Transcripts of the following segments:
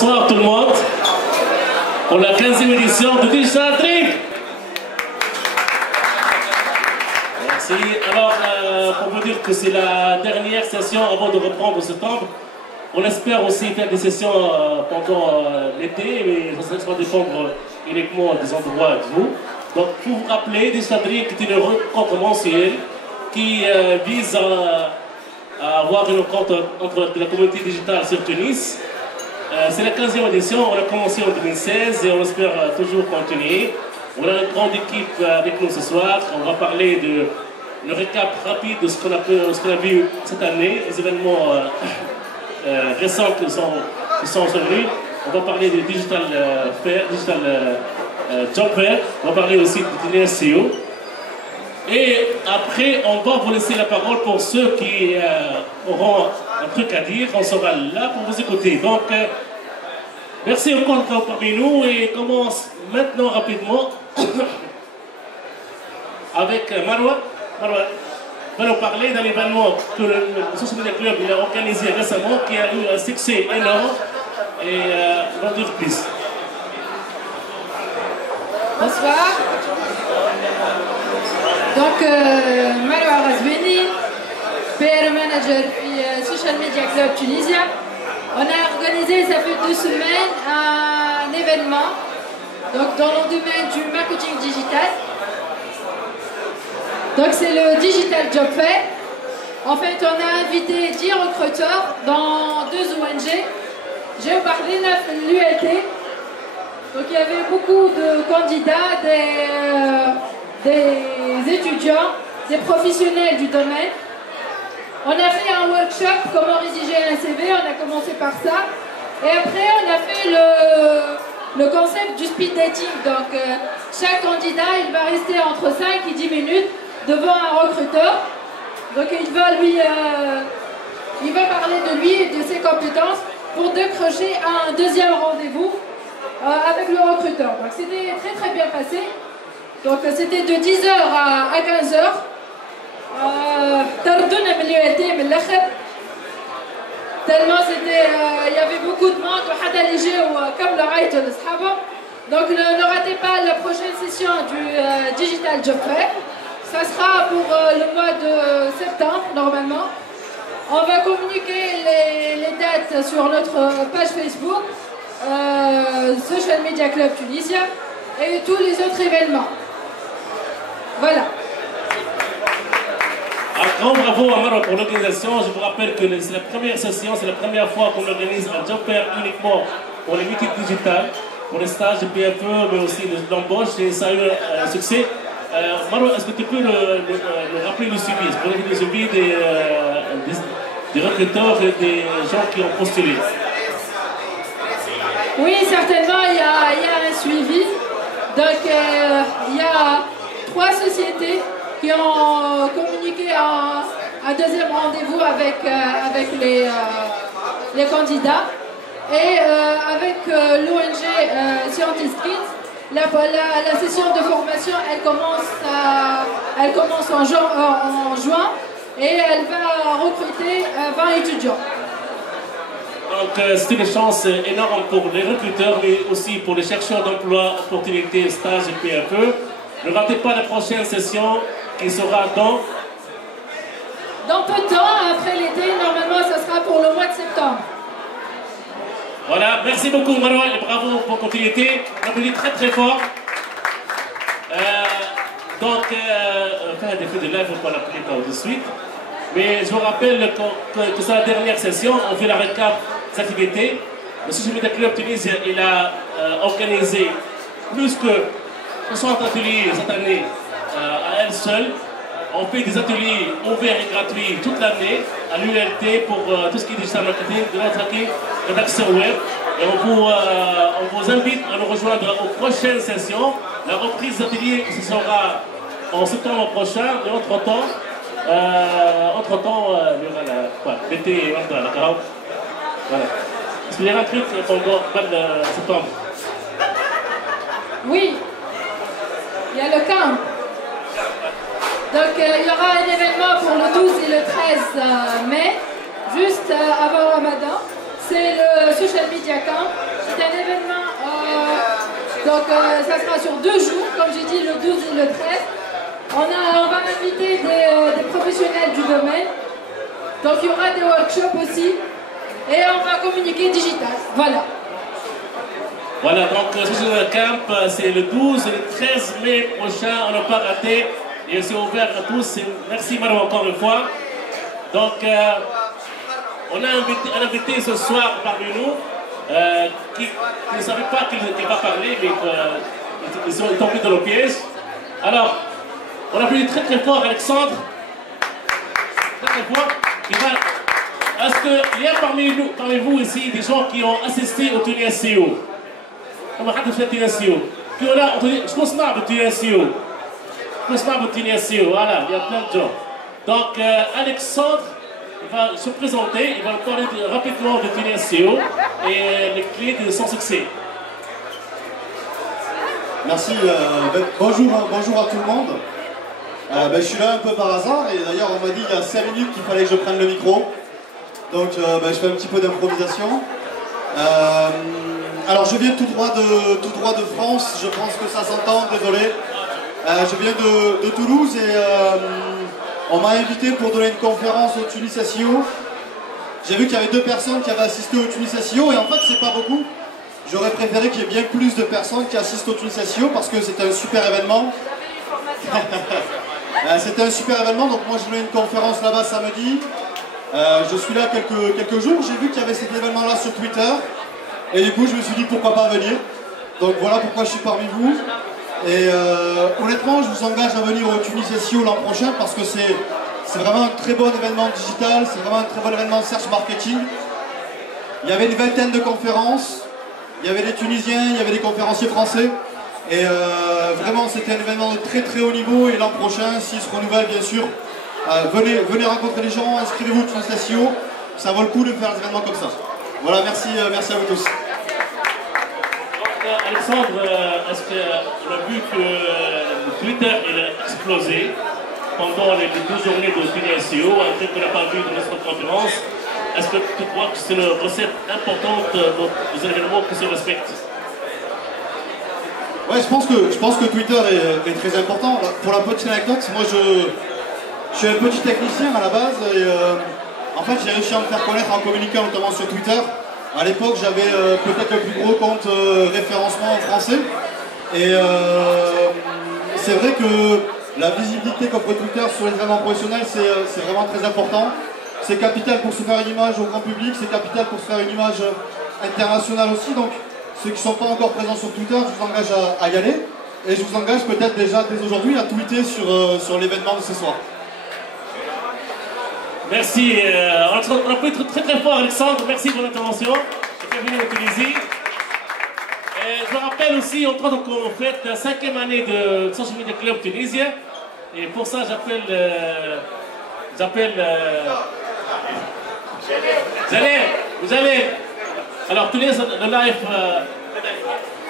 bonsoir tout le monde pour la 15e édition de Digital Drink. Merci. Alors, pour vous dire que c'est la dernière session avant de reprendre ce temple. On espère aussi faire des sessions pendant l'été, mais ça va dépendre uniquement des endroits de vous. Donc, pour vous rappeler, Digital Drink est une rencontre mensuelle qui vise à avoir une rencontre entre la communauté digitale sur Tunis. C'est la 15e édition, on a commencé en 2016 et on espère toujours continuer. On a une grande équipe avec nous ce soir, on va parler de le récap rapide de ce qu'on a vu cette année, les événements récents qui sont survenus. On va parler du Digital Fair, Digital Job Fair, on va parler aussi du dîner SEO. Et après, on va vous laisser la parole pour ceux qui auront un truc à dire. On sera là pour vous écouter. Donc, merci encore parmi nous et commence maintenant rapidement avec Marwa. Marwa va nous parler d'un événement que le Social Media Club a organisé récemment qui a eu un succès énorme et va dire plus. Bonsoir. Donc, Marwa Razbeni, PR Manager puis Social Media Club Tunisia. On a organisé, ça fait 2 semaines, un événement donc dans le domaine du marketing digital. Donc c'est le Digital Job Fair. En fait, on a invité 10 recruteurs dans 2 ONG, Géoparlina et l'ULT. Donc il y avait beaucoup de candidats, des étudiants, des professionnels du domaine. On a fait un workshop, comment rédiger un CV, on a commencé par ça. Et après, on a fait le concept du speed dating. Donc, chaque candidat, il va rester entre 5 et 10 minutes devant un recruteur. Donc, il va parler de lui et de ses compétences pour décrocher un deuxième rendez-vous avec le recruteur. Donc, c'était très très bien passé. Donc, c'était de 10h à 15h. Tellement il y avait beaucoup de monde. Donc ne ratez pas la prochaine session du Digital Job Fair. Ça sera pour le mois de septembre normalement. On va communiquer les dates sur notre page Facebook, Social Media Club Tunisia et tous les autres événements. Voilà. Un grand bravo à Marwa pour l'organisation. Je vous rappelle que c'est la première session, c'est la première fois qu'on organise un job fair uniquement pour les métiers digitales, pour les stages de PFE, mais aussi de l'embauche, et ça a eu un succès. Marwa, est-ce que tu peux le rappeler le suivi? Est-ce qu'on a le suivi des recruteurs et des gens qui ont postulé? Oui, certainement, il y a un suivi. Donc, il y a 3 sociétés qui ont communiqué un deuxième rendez-vous avec les candidats. Et avec l'ONG Scientist Kids, la session de formation, elle commence en juin et elle va recruter 20 étudiants. Donc c'est une chance énorme pour les recruteurs, mais aussi pour les chercheurs d'emploi, opportunités, stages et PFE. Ne ratez pas la prochaine session qui sera dans peu de temps, après l'été. Normalement, ça sera pour le mois de septembre. Voilà, merci beaucoup Marwa et bravo pour continuité. On applaudit très très fort. Donc, faire des feux de live, on va l'appeler tout de suite. Mais je vous rappelle que c'est la dernière session, on fait la récap des activités. Le Social Media Club Tunisien, il a organisé plus que 60 ateliers cette année à elle seule. On fait des ateliers ouverts et gratuits toute l'année à l'ULT pour tout ce qui est digital marketing, de tracking, rédaction web. Et on vous invite à nous rejoindre aux prochaines sessions. La reprise des ateliers, ce sera en septembre prochain. Et entre-temps, il y aura l'été, d'accord. Voilà. Est-ce qu'il y a un truc pendant le mois de septembre? Oui, il y a le camp. Donc il y aura un événement pour le 12 et le 13 mai, juste avant Ramadan. C'est le Social Media Camp. Donc ça sera sur 2 jours, comme j'ai dit, le 12 et le 13. On va inviter des professionnels du domaine. Donc il y aura des workshops aussi. Et on va communiquer digital. Voilà. Voilà, donc Social Camp, c'est le 12 et le 13 mai prochain. On n'a pas raté. Et c'est ouvert à tous. Et merci Maro encore une fois. Donc, on a un invité ce soir parmi nous qui ne savait pas qu'il va parler, mais ils sont tombés dans le piège. Alors, on a applaudit très très fort Alexandre. Très très fort. Est-ce qu'il y a parmi vous ici des gens qui ont assisté au tunnel SEO? ما حدش في tunnel SEO. Puis on a, je pense pas au tunnel SEO. Je pense pas au tunnel SEO. Voilà, il y a plein de gens. Donc Alexandre va se présenter, il va nous parler rapidement de tunnel SEO et les clés de son succès. Merci, bonjour à tout le monde. Je suis là un peu par hasard et d'ailleurs on m'a dit il y a 5 minutes qu'il fallait que je prenne le micro. Donc je fais un petit peu d'improvisation. Alors je viens tout droit de France, je pense que ça s'entend, désolé. Je viens de Toulouse et on m'a invité pour donner une conférence au Tunis SEO. J'ai vu qu'il y avait 2 personnes qui avaient assisté au Tunis SEO et en fait c'est pas beaucoup. J'aurais préféré qu'il y ait bien plus de personnes qui assistent au Tunis SEO parce que c'était un super événement. C'était un super événement, donc moi je voulais une conférence là-bas samedi. Je suis là quelques jours, j'ai vu qu'il y avait cet événement-là sur Twitter. Et du coup je me suis dit pourquoi pas venir. Donc voilà pourquoi je suis parmi vous. Et honnêtement je vous engage à venir au Tunis SEO l'an prochain parce que c'est vraiment un très bon événement digital, c'est vraiment un très bon événement search marketing. Il y avait une 20aine de conférences. Il y avait des Tunisiens, il y avait des conférenciers français et vraiment c'était un événement de très très haut niveau et l'an prochain, s'il se renouvelle bien sûr, venez rencontrer les gens, inscrivez-vous au Tunis SEO, ça vaut le coup de faire des événements comme ça. Voilà, merci à vous tous. Alexandre, est-ce qu'on a vu que Twitter il a explosé pendant les 2 journées de Tunis SEO, un truc qu'on n'a pas vu dans notre conférence? Est-ce que tu crois que c'est une recette importante des événements qui se respectent? Ouais, je pense que Twitter est très important. Pour la petite anecdote, moi je suis un petit technicien à la base et en fait j'ai réussi à me faire connaître en communiquant notamment sur Twitter. À l'époque j'avais peut-être le plus gros compte référencement en français et c'est vrai que la visibilité qu'offre Twitter sur les événements professionnels c'est vraiment très important. C'est capital pour se faire une image au grand public, c'est capital pour se faire une image internationale aussi. Donc ceux qui ne sont pas encore présents sur Twitter, je vous engage à y aller. Et je vous engage peut-être déjà dès aujourd'hui à tweeter sur l'événement de ce soir. Merci. On a pu être très très fort Alexandre, merci pour l'intervention. Bienvenue en Tunisie. Et je me rappelle aussi, en train qu'on fête la 5e année de Social Media Club tunisien. Et pour ça j'appelle... Vous allez. Alors, tu laisses le live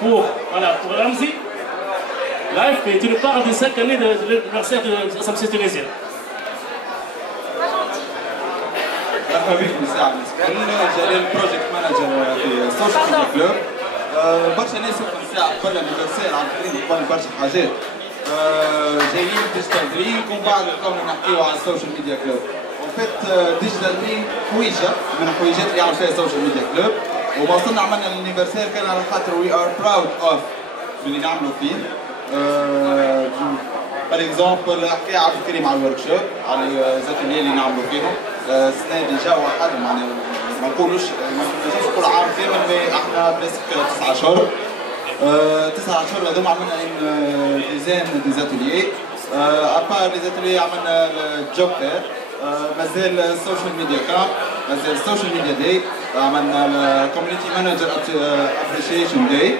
pour Ramzi. Live, et tu nous parles des 5 années de l'anniversaire de SMC Tunisien. مرحبا بكم ساعة مسكين جلال بروجكت مانجر في السوشيال ميديا كلوب. برشا ناس وقت ساعة قبل الانيفرسير عارفين قبل برشا حاجات. جايين ديجيتال درينك ومن بعد نقوموا نحكيو على السوشيال ميديا كلوب. وفات ديجيتال درينك حويجة من الحويجات اللي يعمل فيها السوشيال ميديا كلوب. وما وصلنا عملنا الانيفرسير كان على خاطر وي ار براود اوف اللي نعملوا فيه. بار اكزومبل حكايه عبد الكريم على الورك شوب على الزاتيليه اللي نعملوا فيهم. السنه ديجا واحد معناها ما نقولوش كل عام كامل مي احنا بريسك 9 اشهر. 9 اشهر هذوما عملنا ديزاين ديزاتيليي. ابار ديزاتيليي عملنا الجوب فير. مازال السوشيال ميديا كامب، مازال السوشيال ميديا داي، عملنا الكوميونيتي مانجر ابريشيشن داي.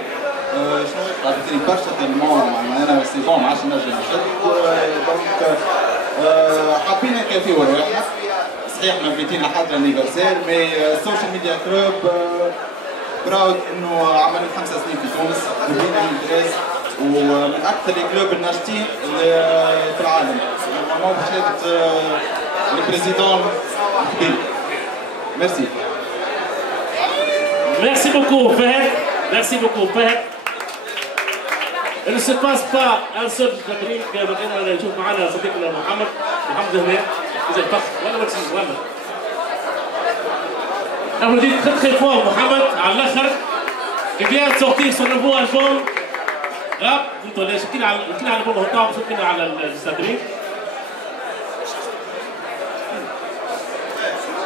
شنو عطيتني برشا تلمون معناها انا سي بون ما عادش نرجع نشد. دونك حابين نكافيو روحنا. صحيح ما فيتينا حتى الانيفرسير مي السوشيال ميديا كلوب براود انه عمل 5 سنين في تونس بدينا ندرس ومن اكثر الكلوب الناشطين في العالم. نورمالمون بشهاده البريزيدون الكبير. ميرسي. Merci beaucoup, Fahd. Merci beaucoup, Fahd. Il ne se passe pas un seul تقرير بدنا نشوف معنا صديقنا محمد هنا إذا طف ولا ما تسمع ولا. On dit très fort Mohamed على الآخر qui vient de sortir son nouveau album rap. انتوا ليش كنا على الألبوم هتاعه كنا على التدريب.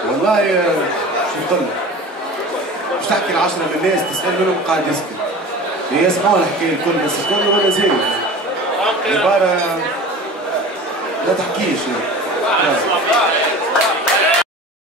والله شو بقول لك؟ مش تحكي ل10 من الناس تسأل منهم قاعد يسكت. يسمعوا الحكاية الكل بس الكل ولا زين. عبارة لا تحكيش يعني.